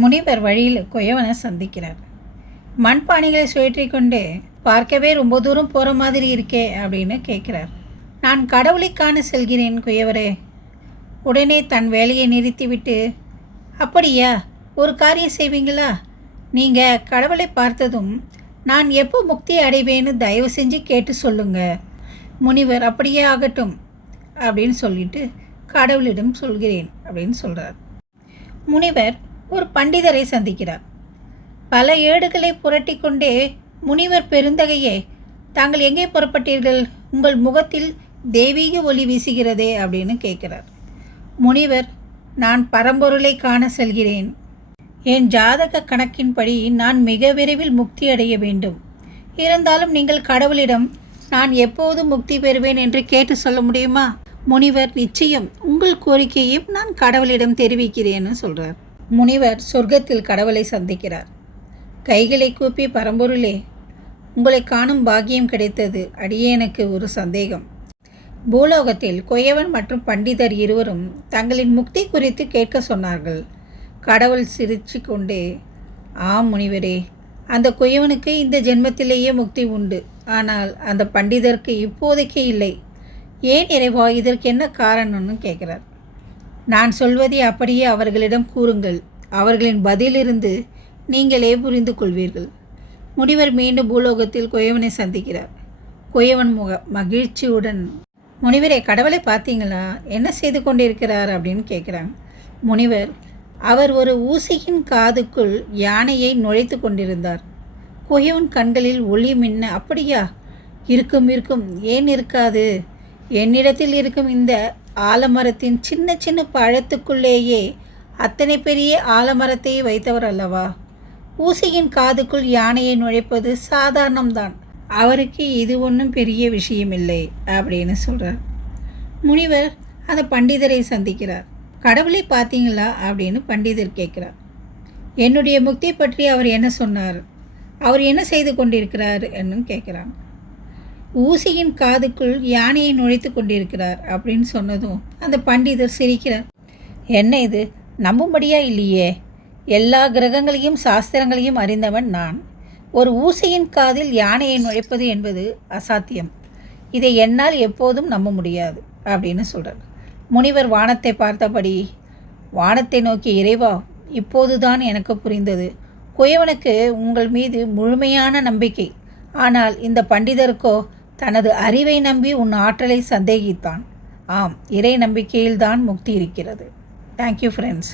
முனிவர் வழியில் குயவனை சந்திக்கிறார். மண்பானைகளை சுழற்றி கொண்டு, பார்க்கவே ரொம்ப தூரம் போகிற மாதிரி இருக்கே அப்படின்னு கேட்குறார். நான் கடவுளை காண செல்கிறேன் குயவரே. உடனே தன் வேலையை நிறுத்திவிட்டு, அப்படியா, ஒரு காரியம் செய்வீங்களா? நீங்கள் கடவுளை பார்த்ததும் நான் எப்போ முக்தி அடைவேன்னு தயவு செஞ்சு கேட்டு சொல்லுங்க. முனிவர் அப்படியே ஆகட்டும் அப்படின்னு சொல்லிட்டு கடவுளிடம் சொல்கிறேன் அப்படின்னு சொல்கிறார். முனிவர் ஒரு பண்டிதரை சந்திக்கிறார். பல ஏடுகளை புரட்டி கொண்டே, முனிவர் பெருந்தகையே, தாங்கள் எங்கே புறப்பட்டீர்கள்? உங்கள் முகத்தில் தெய்வீக ஒளி வீசுகிறதே அப்படின்னு கேட்குறார். முனிவர், நான் பரம்பொருளை காண செல்கிறேன். என் ஜாதக கணக்கின்படி நான் மிக விரைவில் முக்தி அடைய வேண்டும். இருந்தாலும் நீங்கள் கடவுளிடம் நான் எப்போது முக்தி பெறுவேன் என்று கேட்டு சொல்ல முடியுமா? முனிவர், நிச்சயம், உங்கள் கோரிக்கையையும் நான் கடவுளிடம் தெரிவிக்கிறேன்னு சொல்கிறார். முனிவர் சொர்க்கத்தில் கடவுளை சந்திக்கிறார். கைகளை கூப்பி, பரம்பொருளே, உங்களை காணும் பாக்கியம் கிடைத்தது. அடியேனுக்கு ஒரு சந்தேகம். பூலோகத்தில் குயவன் மற்றும் பண்டிதர் இருவரும் தங்களின் முக்தி குறித்து கேட்க சொன்னார்கள். கடவுள் சிரிச்சு கொண்டே, ஆம் முனிவரே, அந்த குயவனுக்கு இந்த ஜென்மத்திலேயே முக்தி உண்டு. ஆனால் அந்த பண்டிதருக்கு இப்போதைக்கு இல்லை. ஏன் இறைவா, இதற்கு என்ன காரணம்னு கேட்குறார். நான் சொல்வதை அப்படியே அவர்களிடம் கூறுங்கள். அவர்களின் பதிலிருந்து நீங்களே புரிந்து கொள்வீர்கள். முனிவர் மீண்டும் பூலோகத்தில் குயவனை சந்திக்கிறார். குயவன் மகிழ்ச்சியுடன், முனிவரே, கடவுளை பார்த்தீங்களா? என்ன செய்து கொண்டிருக்கிறார் அப்படின்னு கேட்குறாங்க. முனிவர், அவர் ஒரு ஊசியின் காதுக்குள் யானையை நுழைத்து கொண்டிருந்தார். குயவன் கண்களில் ஒளி மின்ன, அப்படியா? இருக்கும், ஏன் இருக்காது? என்னிடத்தில் இருக்கும் இந்த ஆலமரத்தின் சின்ன சின்ன பழத்துக்குள்ளேயே அத்தனை பெரிய ஆலமரத்தை வைத்தவர் அல்லவா? ஊசியின் காதுக்குள் யானையை நுழைப்பது சாதாரணம்தான். அவருக்கு இது ஒன்றும் பெரிய விஷயமில்லை அப்படின்னு சொல்கிறார். முனிவர் அந்த பண்டிதரை சந்திக்கிறார். கடவுளை பார்த்தீங்களா அப்படின்னு பண்டிதர் கேட்குறார். என்னுடைய முக்தி பற்றி அவர் என்ன சொன்னார்? அவர் என்ன செய்து கொண்டிருக்கிறார் என்னும் கேட்குறாங்க. ஊசியின் காதுக்குள் யானையை நுழைத்து கொண்டிருக்கிறார் அப்படின்னு சொன்னதும் அந்த பண்டிதர் சிரிக்கிறார். என்ன இது, நம்பும்படியா இல்லையே? எல்லா கிரகங்களையும் சாஸ்திரங்களையும் அறிந்தவன் நான். ஒரு ஊசியின் காதில் யானையை நுழைப்பது என்பது அசாத்தியம். இதை என்னால் எப்போதும் நம்ப முடியாது அப்படின்னு சொல்கிறார். முனிவர் வானத்தை பார்த்தபடி, வானத்தை நோக்கி, இறைவா, இப்போதுதான் எனக்கு புரிந்தது. குயவனுக்கு உங்கள் மீது முழுமையான நம்பிக்கை. ஆனால் இந்த பண்டிதருக்கோ தனது அறிவை நம்பி உன் ஆற்றலை சந்தேகித்தான். ஆம், இறை நம்பிக்கையில்தான் முக்தி இருக்கிறது. Thank you friends.